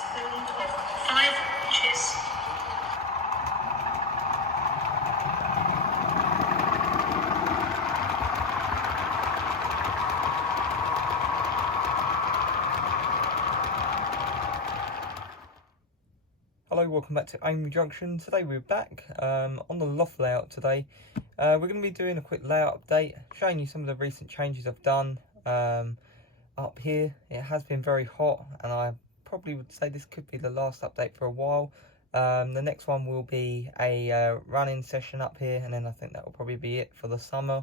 maximum of 5 inches. Hello, welcome back to Amery Junction. Today we're back on the loft layout today. We're going to be doing a quick layout update, showing you some of the recent changes I've done up here. It has been very hot and I probably would say this could be the last update for a while. The next one will be a running session up here, and then I think that will probably be it for the summer.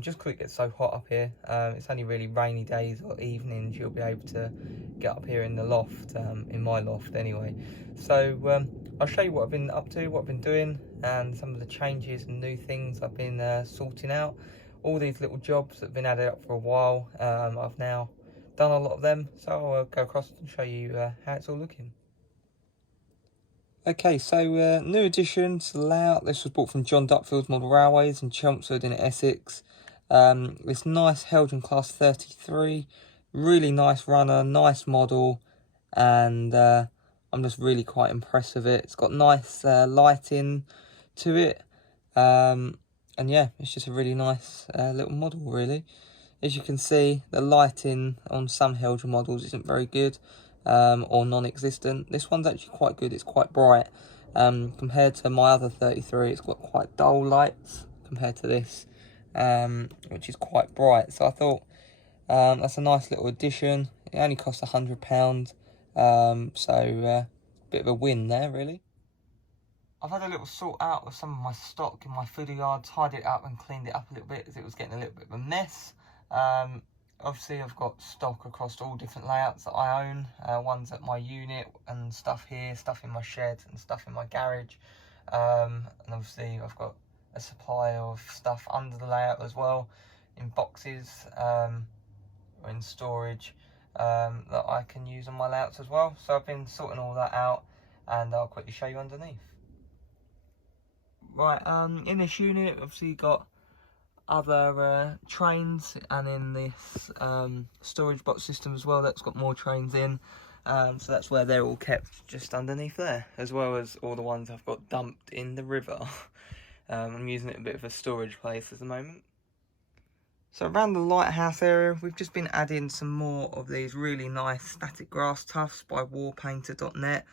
Just because it gets so hot up here. It's only really rainy days or evenings you'll be able to get up here in the loft, in my loft anyway. So I'll show you what I've been up to, what I've been doing, and some of the changes and new things I've been sorting out. All these little jobs that have been added up for a while, I've now done a lot of them, so I'll go across and show you how it's all looking. Okay, so new addition to the layout. This was bought from John Duckfield's Model Railways in Chelmsford in Essex. This nice Helgen Class 33, really nice runner, nice model, and I'm just really quite impressed with it. It's got nice lighting to it, and yeah, it's just a really nice little model really. As you can see, the lighting on some Helgen models isn't very good. Or non-existent. This one's actually quite good. It's quite bright. Compared to my other 33, it's got quite dull lights compared to this, which is quite bright. So I thought that's a nice little addition. It only costs £100, so a bit of a win there really. I've had a little sort out of some of my stock in my fooder yard, tidied it up and cleaned it up a little bit as it was getting a little bit of a mess. Obviously I've got stock across all different layouts that I own, ones at my unit and stuff here, stuff in my shed and stuff in my garage, and obviously I've got a supply of stuff under the layout as well, in boxes or in storage, that I can use on my layouts as well. So I've been sorting all that out and I'll quickly show you underneath. Right, in this unit obviously you've got other trains, and in this storage box system as well, that's got more trains in, so that's where they're all kept, just underneath there, as well as all the ones I've got dumped in the river. I'm using it a bit of a storage place at the moment. So around the lighthouse area, we've just been adding some more of these really nice static grass tufts by warpainter.net.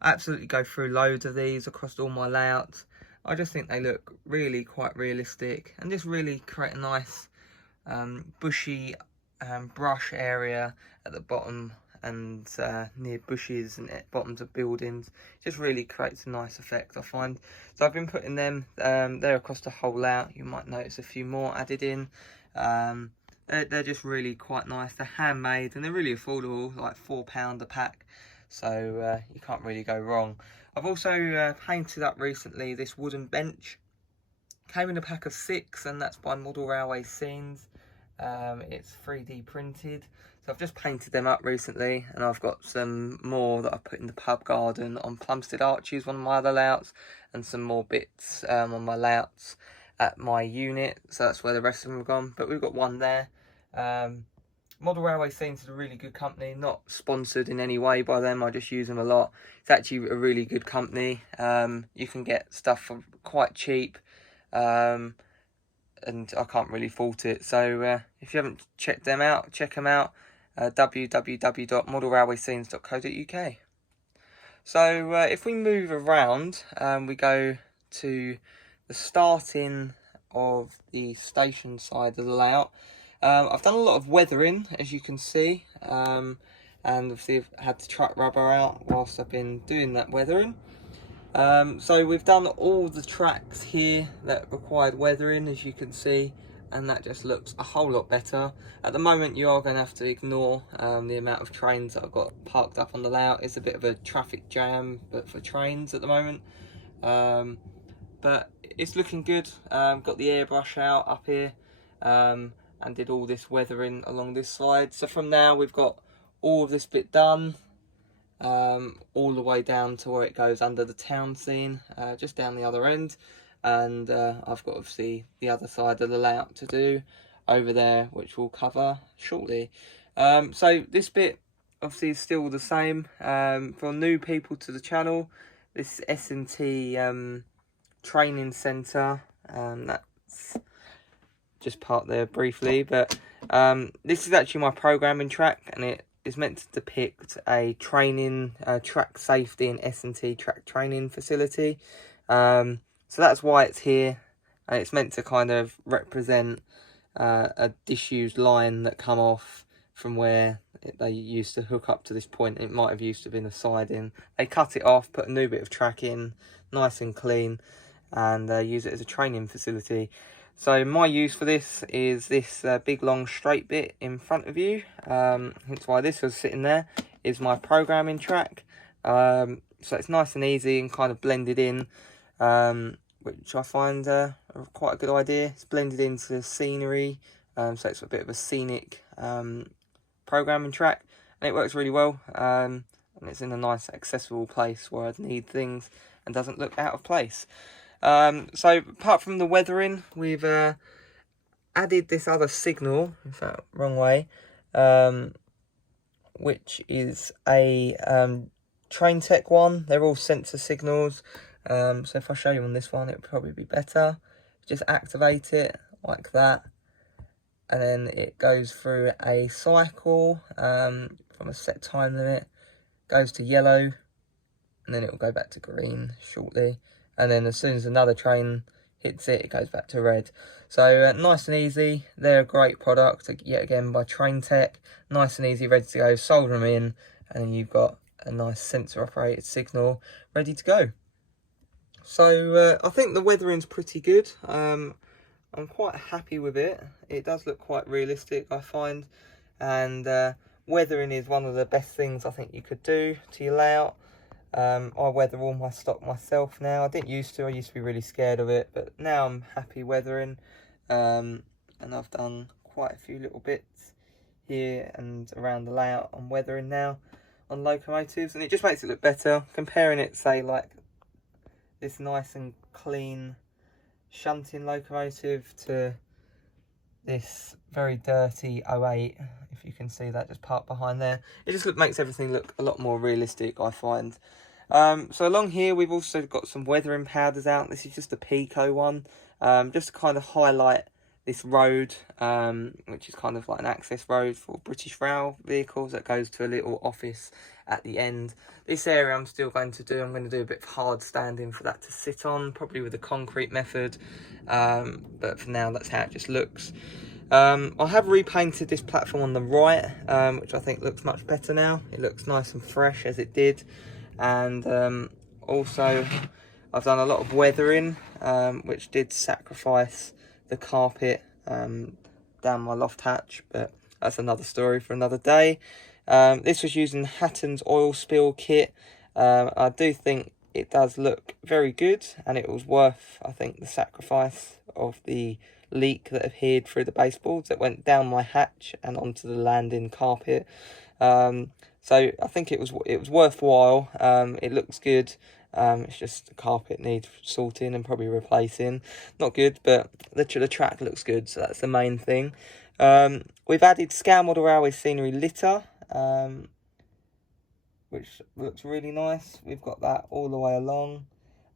I absolutely go through loads of these across all my layouts. I just think they look really quite realistic and just really create a nice bushy brush area at the bottom and near bushes and at bottoms of buildings. Just really creates a nice effect, I find. So I've been putting them there across the whole layout. You might notice a few more added in. They're just really quite nice. They're handmade and they're really affordable, like £4 a pack. So you can't really go wrong. I've also painted up recently this wooden bench. Came in a pack of 6 and that's by Model Railway Scenes. It's 3D printed. So I've just painted them up recently, and I've got some more that I put in the pub garden on Plumstead Arches, one of my other layouts, and some more bits on my layouts at my unit. So that's where the rest of them have gone, but we've got one there. Model Railway Scenes is a really good company, not sponsored in any way by them, I just use them a lot. It's actually a really good company. You can get stuff for quite cheap, and I can't really fault it. So if you haven't checked them out, check them out, www.modelrailwayscenes.co.uk. So if we move around, we go to the starting of the station side of the layout. I've done a lot of weathering, as you can see, and obviously I've had to truck rubber out whilst I've been doing that weathering. So we've done all the tracks here that required weathering, as you can see, and that just looks a whole lot better. At the moment you are going to have to ignore the amount of trains that I've got parked up on the layout. It's a bit of a traffic jam but for trains at the moment, but it's looking good. Got the airbrush out up here, and did all this weathering along this side. So from now we've got all of this bit done, all the way down to where it goes under the town scene, just down the other end. And I've got obviously the other side of the layout to do over there, which we'll cover shortly. So this bit obviously is still the same. For new people to the channel, this S&T training centre, that's just part there briefly, but this is actually my programming track, and it is meant to depict a training track safety and S&T track training facility. So that's why it's here, and it's meant to kind of represent a disused line that come off from where they used to hook up to this point. It might have used to have been a siding. They cut it off, put a new bit of track in, nice and clean, and use it as a training facility. So my use for this is this big long straight bit in front of you. Hence why this was sitting there, is my programming track. So it's nice and easy and kind of blended in, which I find quite a good idea. It's blended into the scenery, so it's a bit of a scenic programming track, and it works really well. And it's in a nice accessible place where I'd need things and doesn't look out of place. So apart from the weathering, we've added this other signal, in fact, wrong way, which is a Train Tech one. They're all sensor signals. So if I show you on this one, it would probably be better. Just activate it like that, and then it goes through a cycle from a set time limit, goes to yellow, and then it will go back to green shortly. And then as soon as another train hits it, it goes back to red. So nice and easy. They're a great product, yet again, by Train Tech. Nice and easy, ready to go. Solder them in, and then you've got a nice sensor operated signal ready to go. So I think the weathering's pretty good. I'm quite happy with it. It does look quite realistic, I find. And weathering is one of the best things I think you could do to your layout. I weather all my stock myself now. I didn't used to. I used to be really scared of it, but now I'm happy weathering. And I've done quite a few little bits here and around the layout on weathering now on locomotives, and it just makes it look better. Comparing it, say, like this nice and clean shunting locomotive to this very dirty 08, if you can see that just parked behind there, it just makes everything look a lot more realistic, I find. So along here we've also got some weathering powders out. This is just a Pico one, just to kind of highlight this road, which is kind of like an access road for British Rail vehicles that goes to a little office at the end. This area I'm still going to do, I'm going to do a bit of hard standing for that to sit on, probably with the concrete method, but for now that's how it just looks. I have repainted this platform on the right, which I think looks much better now. It looks nice and fresh as it did. And also I've done a lot of weathering, which did sacrifice the carpet down my loft hatch, but that's another story for another day. This was using Hatton's oil spill kit. I do think it does look very good, and it was worth, I think, the sacrifice of the leak that appeared through the baseboards that went down my hatch and onto the landing carpet. So I think it was worthwhile. It looks good. It's just the carpet needs sorting and probably replacing. Not good, but the track looks good, so that's the main thing. We've added Scale Model Railway Scenery Litter, which looks really nice. We've got that all the way along.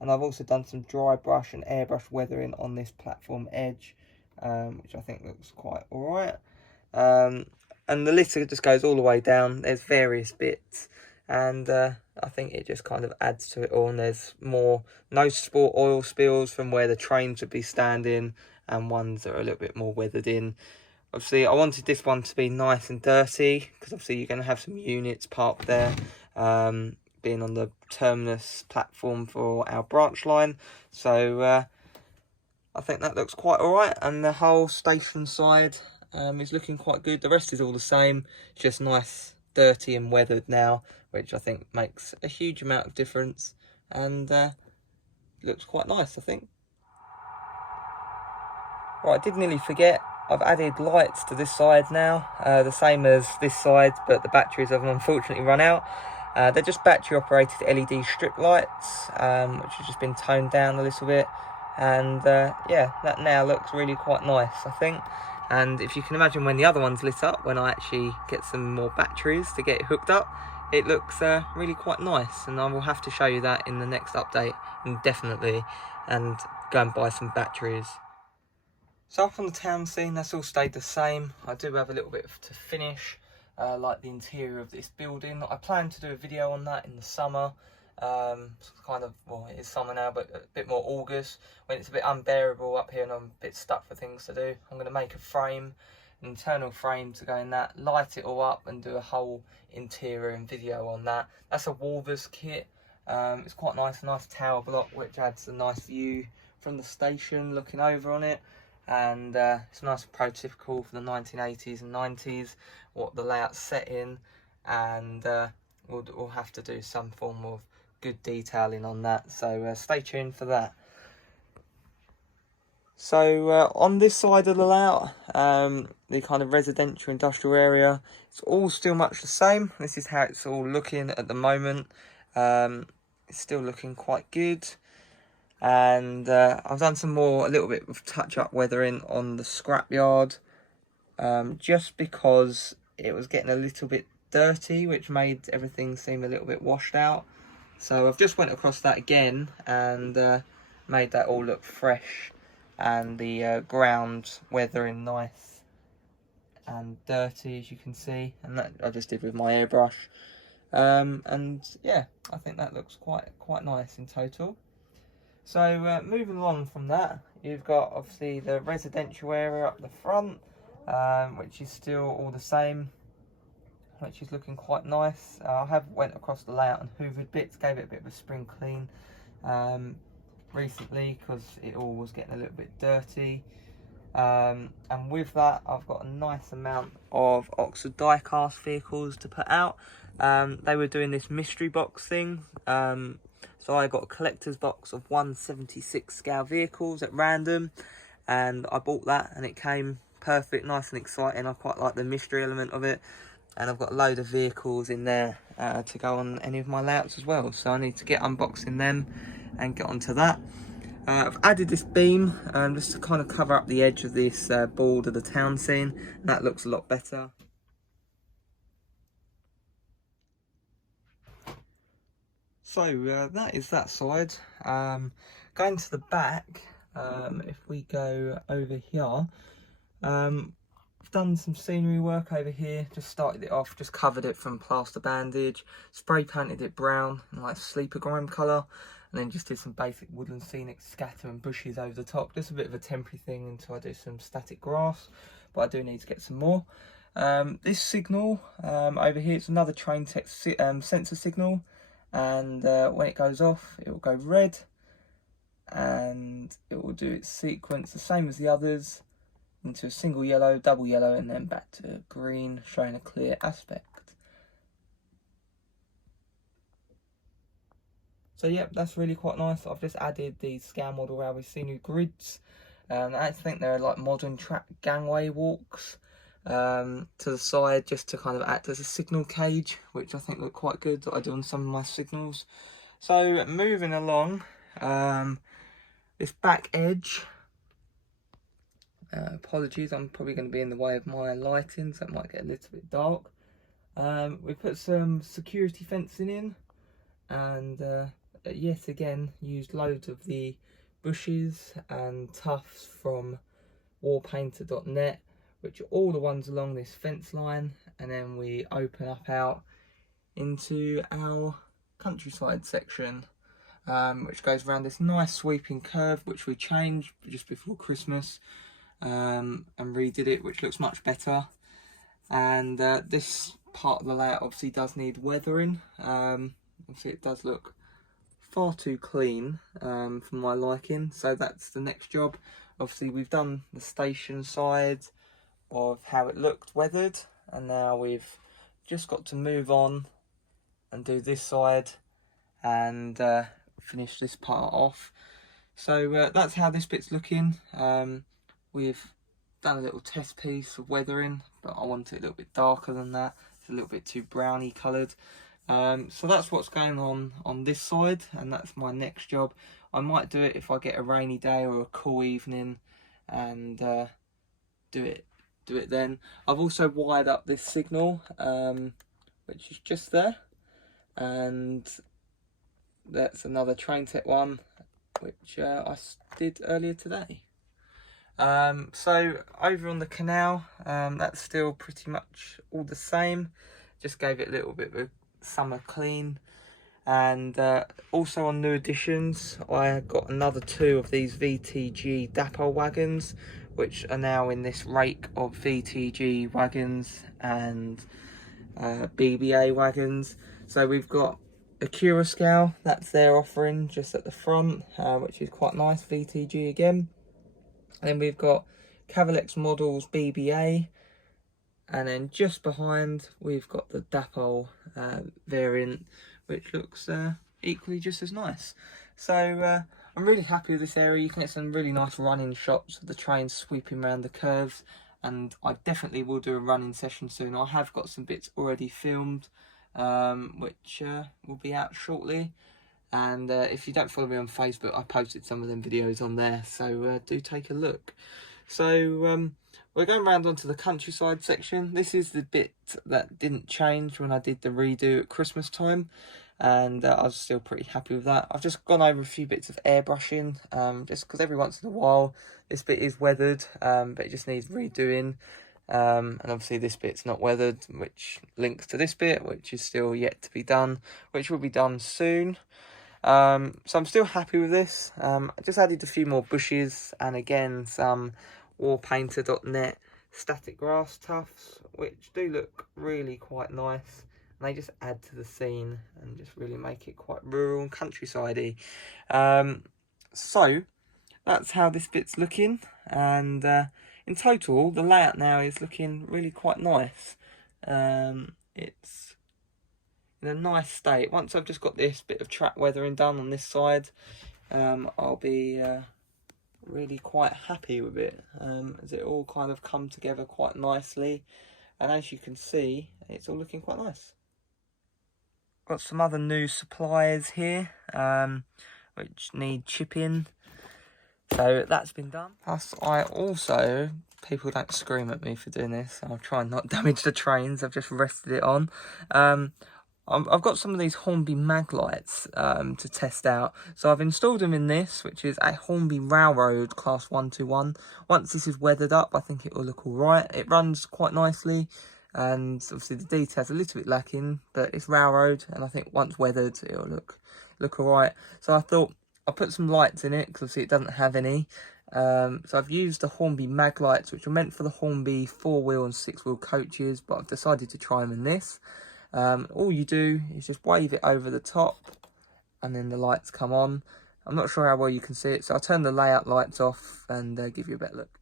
And I've also done some dry brush and airbrush weathering on this platform edge, which I think looks quite alright. And the litter just goes all the way down. There's various bits, and I think it just kind of adds to it all. And there's more noticeable oil spills from where the trains would be standing, and ones that are a little bit more weathered in. Obviously, I wanted this one to be nice and dirty, because obviously you're going to have some units parked there, being on the terminus platform for our branch line. So I think that looks quite alright, and the whole station side is looking quite good. The rest is all the same, just nice, dirty and weathered now, which I think makes a huge amount of difference, and looks quite nice, I think. Right, I did nearly forget, I've added lights to this side now, the same as this side, but the batteries have unfortunately run out. They're just battery operated LED strip lights, which have just been toned down a little bit, and yeah, that now looks really quite nice, I think. And if you can imagine when the other one's lit up, when I actually get some more batteries to get it hooked up, it looks really quite nice. And I will have to show you that in the next update, indefinitely, and go and buy some batteries. So up on the town scene, that's all stayed the same. I do have a little bit to finish, like the interior of this building. I plan to do a video on that in the summer. Kind of, well, it is summer now, but a bit more August, when it's a bit unbearable up here and I'm a bit stuck for things to do. I'm going to make a frame, an internal frame to go in that, light it all up and do a whole interior and video on that. That's a Wolvers kit. It's quite nice, a nice tower block which adds a nice view from the station looking over on it. And it's nice and prototypical for the 1980s and 90s, what the layout's set in, and we'll have to do some form of good detailing on that, so stay tuned for that. So on this side of the layout, the kind of residential industrial area, it's all still much the same. This is how it's all looking at the moment. It's still looking quite good. And I've done a little bit of touch-up weathering on the scrapyard, just because it was getting a little bit dirty, which made everything seem a little bit washed out. So I've just went across that again and made that all look fresh, and the ground weathering nice and dirty, as you can see, and that I just did with my airbrush. And yeah, I think that looks quite nice in total. So moving along from that, you've got obviously the residential area up the front, which is still all the same, which is looking quite nice. I have went across the layout and hoovered bits, gave it a bit of a spring clean recently because it all was getting a little bit dirty. And with that, I've got a nice amount of Oxford die-cast vehicles to put out. They were doing this mystery box thing. So I got a collector's box of 176 scale vehicles at random, and I bought that and it came perfect, nice and exciting. I quite like the mystery element of it, and I've got a load of vehicles in there to go on any of my layouts as well, so I need to get unboxing them and get onto that. I've added this beam just to kind of cover up the edge of this board of the town scene, and that looks a lot better. So that is that side. Going to the back, if we go over here, I've done some scenery work over here. Just started it off, just covered it from plaster bandage, spray painted it brown in like sleeper grime colour, and then just did some basic woodland scenic scatter and bushes over the top. Just a bit of a temporary thing until I do some static grass, but I do need to get some more. This signal over here, it's another train text sensor signal. And when it goes off, it will go red, and it will do its sequence the same as the others, into a single yellow, double yellow, and then back to green, showing a clear aspect. So yeah, that's really quite nice. I've just added these scale model railway scenery grids. I think they're like modern track gangway walks to the side, just to kind of act as a signal cage, which I think look quite good, that I do on some of my signals. So moving along, this back edge, apologies, I'm probably going to be in the way of my lighting, so it might get a little bit dark. We put some security fencing in, and yet again used loads of the bushes and tufts from warpainter.net, which are all the ones along this fence line, and then we open up out into our countryside section, which goes around this nice sweeping curve, which we changed just before Christmas, and redid it, which looks much better. And this part of the layout obviously does need weathering. Obviously it does look far too clean for my liking, so that's the next job. Obviously we've done the station side of how it looked weathered, and now we've just got to move on and do this side and finish this part off. So that's how this bit's looking. We've done a little test piece of weathering, but I want it a little bit darker than that. It's a little bit too browny coloured. So that's what's going on this side, and that's my next job. I might do it if I get a rainy day or a cool evening, and do it do it then. I've also wired up this signal, which is just there, and that's another Train Tech one, which I did earlier today. So over on the canal, that's still pretty much all the same. Just gave it a little bit of a summer clean. And also on new additions, I got another 2 of these VTG dapole wagons, which are now in this rake of VTG wagons and BBA wagons. So we've got a Curascow, that's their offering just at the front, which is quite nice, VTG again. And then we've got Cavalex Models BBA, and then just behind we've got the dapole variant, which looks equally just as nice. So I'm really happy with this area. You can get some really nice running shots of the train sweeping around the curves, and I definitely will do a running session soon. I have got some bits already filmed, which will be out shortly. And if you don't follow me on Facebook, I posted some of them videos on there, so do take a look. So we're going round onto the countryside section. This is the bit that didn't change when I did the redo at Christmas time, and I was still pretty happy with that. I've just gone over a few bits of airbrushing, just because every once in a while this bit is weathered, but it just needs redoing. And obviously this bit's not weathered, which links to this bit, which is still yet to be done, which will be done soon. So I'm still happy with this. I just added a few more bushes, and again some warpainter.net static grass tufts, which do look really quite nice, and they just add to the scene and just really make it quite rural and countryside-y. So that's how this bit's looking, and in total the layout now is looking really quite nice. It's in a nice state. Once I've just got this bit of track weathering done on this side, I'll be really quite happy with it, as it all kind of come together quite nicely, and as you can see, it's all looking quite nice. Got some other new supplies here, which need chipping, so that's been done. Plus I also, people don't scream at me for doing this, I'll try and not damage the trains, I've just rested it on. I've got some of these Hornby Mag Lights to test out. So I've installed them in this, which is a Hornby Railroad Class 121. Once this is weathered up, I think it will look alright. It runs quite nicely, and obviously the detail's a little bit lacking, but it's railroad, and I think once weathered, it'll look alright. So I thought I'll put some lights in it, because obviously it doesn't have any. So I've used the Hornby Mag Lights, which are meant for the Hornby 4-wheel and 6-wheel coaches, but I've decided to try them in this. All you do is just wave it over the top, and then the lights come on. I'm not sure how well you can see it, so I'll turn the layout lights off and give you a better look.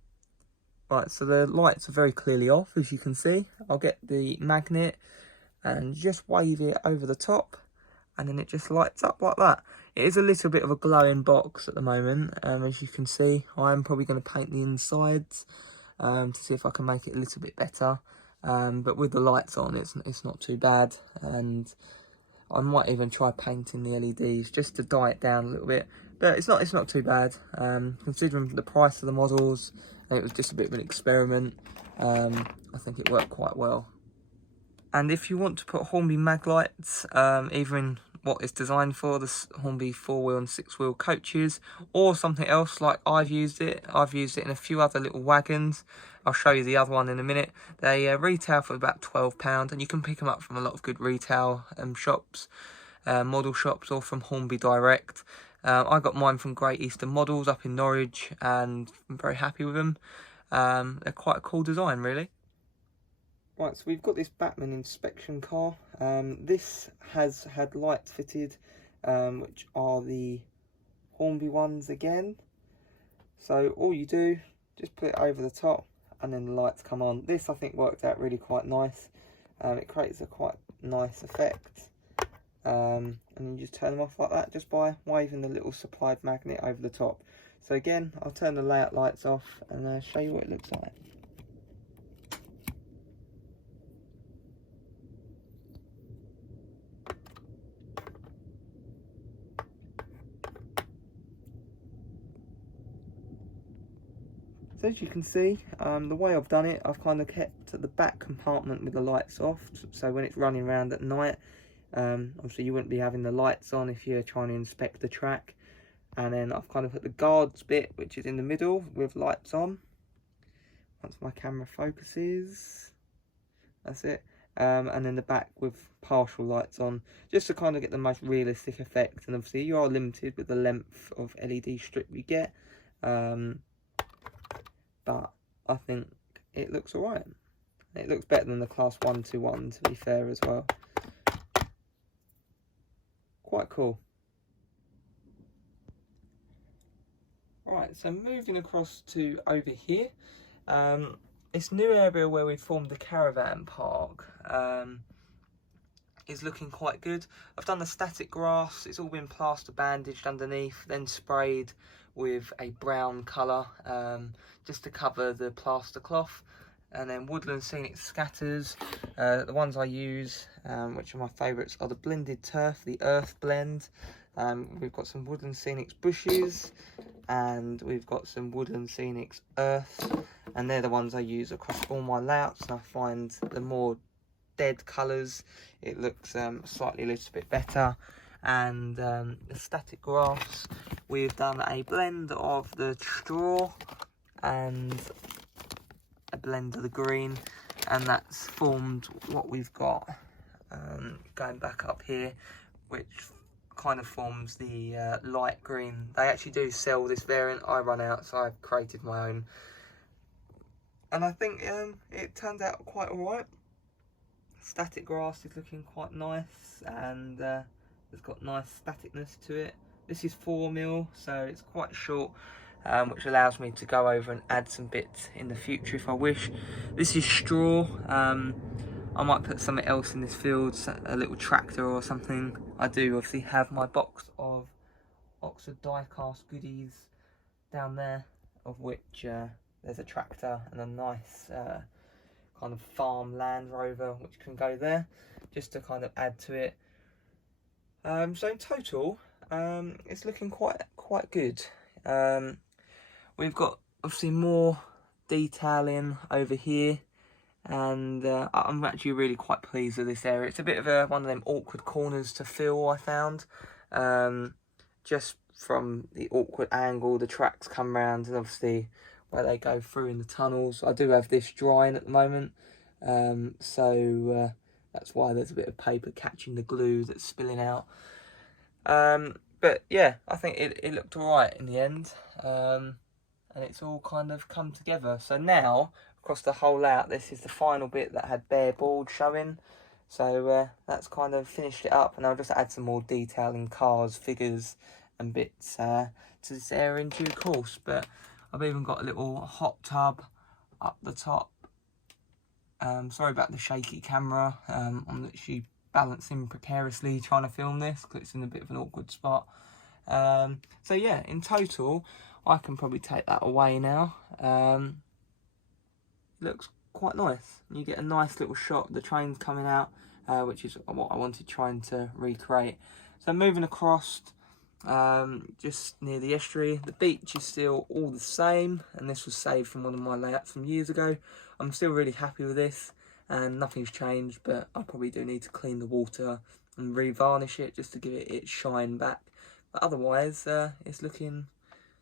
Right, so the lights are very clearly off, as you can see. I'll get the magnet and just wave it over the top, and then it just lights up like that. It is a little bit of a glowing box at the moment, as you can see. I am probably going to paint the insides to see if I can make it a little bit better. But with the lights on, it's not too bad, and I might even try painting the LEDs just to dye it down a little bit. But it's not too bad, considering the price of the models. And it was just a bit of an experiment. I think it worked quite well. And if you want to put Hornby Mag Lights, either in what it's designed for, the Hornby 4-wheel and 6-wheel coaches, or something else like I've used it in a few other little wagons. I'll show you the other one in a minute. They retail for about £12, and you can pick them up from a lot of good retail shops, model shops, or from Hornby Direct. I got mine from Great Eastern Models up in Norwich, and I'm very happy with them. They're quite a cool design, really. Right, so we've got this Batman inspection car. This has had lights fitted, which are the Hornby ones again. So all you do, just put it over the top, and then the lights come on. This, I think, worked out really quite nice. It creates a quite nice effect. And you just turn them off like that, just by waving the little supplied magnet over the top. So again, I'll turn the layout lights off and show you what it looks like. So as you can see, the way I've done it, I've kind of kept the back compartment with the lights off, so when it's running around at night, obviously you wouldn't be having the lights on if you're trying to inspect the track. And then I've kind of put the guards bit, which is in the middle, with lights on. Once my camera focuses, that's it. And then the back with partial lights on, just to kind of get the most realistic effect. And obviously you are limited with the length of LED strip you get, but I think it looks alright. It looks better than the Class 121, to be fair, as well. Quite cool. Alright, so moving across to over here, this new area where we formed the Caravan Park is looking quite good. I've done the static grass, it's all been plaster bandaged underneath, then sprayed with a brown colour just to cover the plaster cloth. And then Woodland Scenic scatters, the ones I use, which are my favourites, are the blended turf, the earth blend. We've got some Woodland Scenics bushes, and we've got some Woodland Scenics earth, and they're the ones I use across all my layouts. And I find the more dead colours, it looks slightly a little bit better. And the static grass, we've done a blend of the straw and a blend of the green, and that's formed what we've got going back up here, which kind of forms the light green. They actually do sell this variant. I run out, so I've created my own, and I think it turned out quite alright. Static grass is looking quite nice, and it's got nice staticness to it. This is 4mm, so it's quite short, which allows me to go over and add some bits in the future if I wish. This is straw. I might put something else in this field, a little tractor or something. I do obviously have my box of Oxford die-cast goodies down there, of which there's a tractor and a nice kind of farm Land Rover which can go there, just to kind of add to it. So in total, it's looking quite good. We've got obviously more detailing over here, and I'm actually really quite pleased with this area. It's a bit of one of them awkward corners to fill, I found. Just from the awkward angle the tracks come round, and obviously where they go through in the tunnels. I do have this drying at the moment, so that's why there's a bit of paper catching the glue that's spilling out. But yeah, I think it looked alright in the end, and it's all kind of come together. So now, across the whole layout, this is the final bit that had bare board showing. So that's kind of finished it up, and I'll just add some more detail in cars, figures and bits to this area in due course. But I've even got a little hot tub up the top. Sorry about the shaky camera. I'm literally balancing precariously trying to film this because it's in a bit of an awkward spot. So yeah, in total, I can probably take that away now. Looks quite nice. You get a nice little shot of the trains coming out, which is what I wanted trying to recreate. So moving across, just near the estuary, the beach is still all the same, and this was saved from one of my layouts from years ago. I'm still really happy with this, and nothing's changed, but I probably do need to clean the water and revarnish it just to give it its shine back. But otherwise, it's looking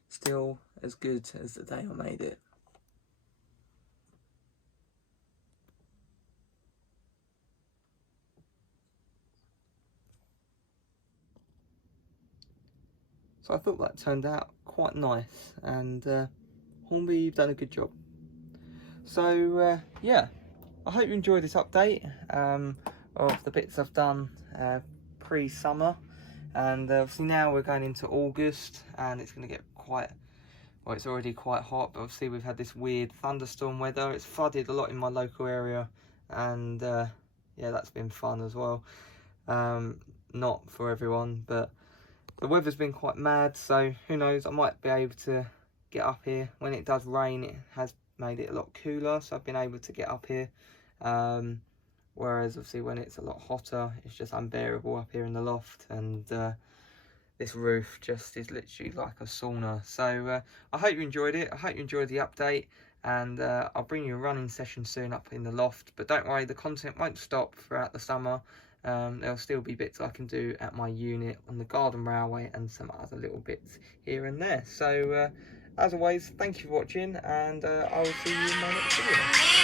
still as good as the day I made it. So I thought that turned out quite nice, and Hornby, you've done a good job. So yeah, I hope you enjoyed this update of the bits I've done pre-summer, and obviously now we're going into August, and it's going to get quite, well, it's already quite hot, but obviously we've had this weird thunderstorm weather. It's flooded a lot in my local area, and yeah, that's been fun as well. Not for everyone, but the weather's been quite mad, so who knows, I might be able to get up here. When it does rain, it has made it a lot cooler, so I've been able to get up here. Whereas obviously when it's a lot hotter, it's just unbearable up here in the loft, and this roof just is literally like a sauna. So I hope you enjoyed it. I hope you enjoyed the update, and I'll bring you a running session soon up in the loft. But don't worry, the content won't stop throughout the summer. There'll still be bits I can do at my unit on the garden railway and some other little bits here and there. So as always, thank you for watching, and I will see you in my next video.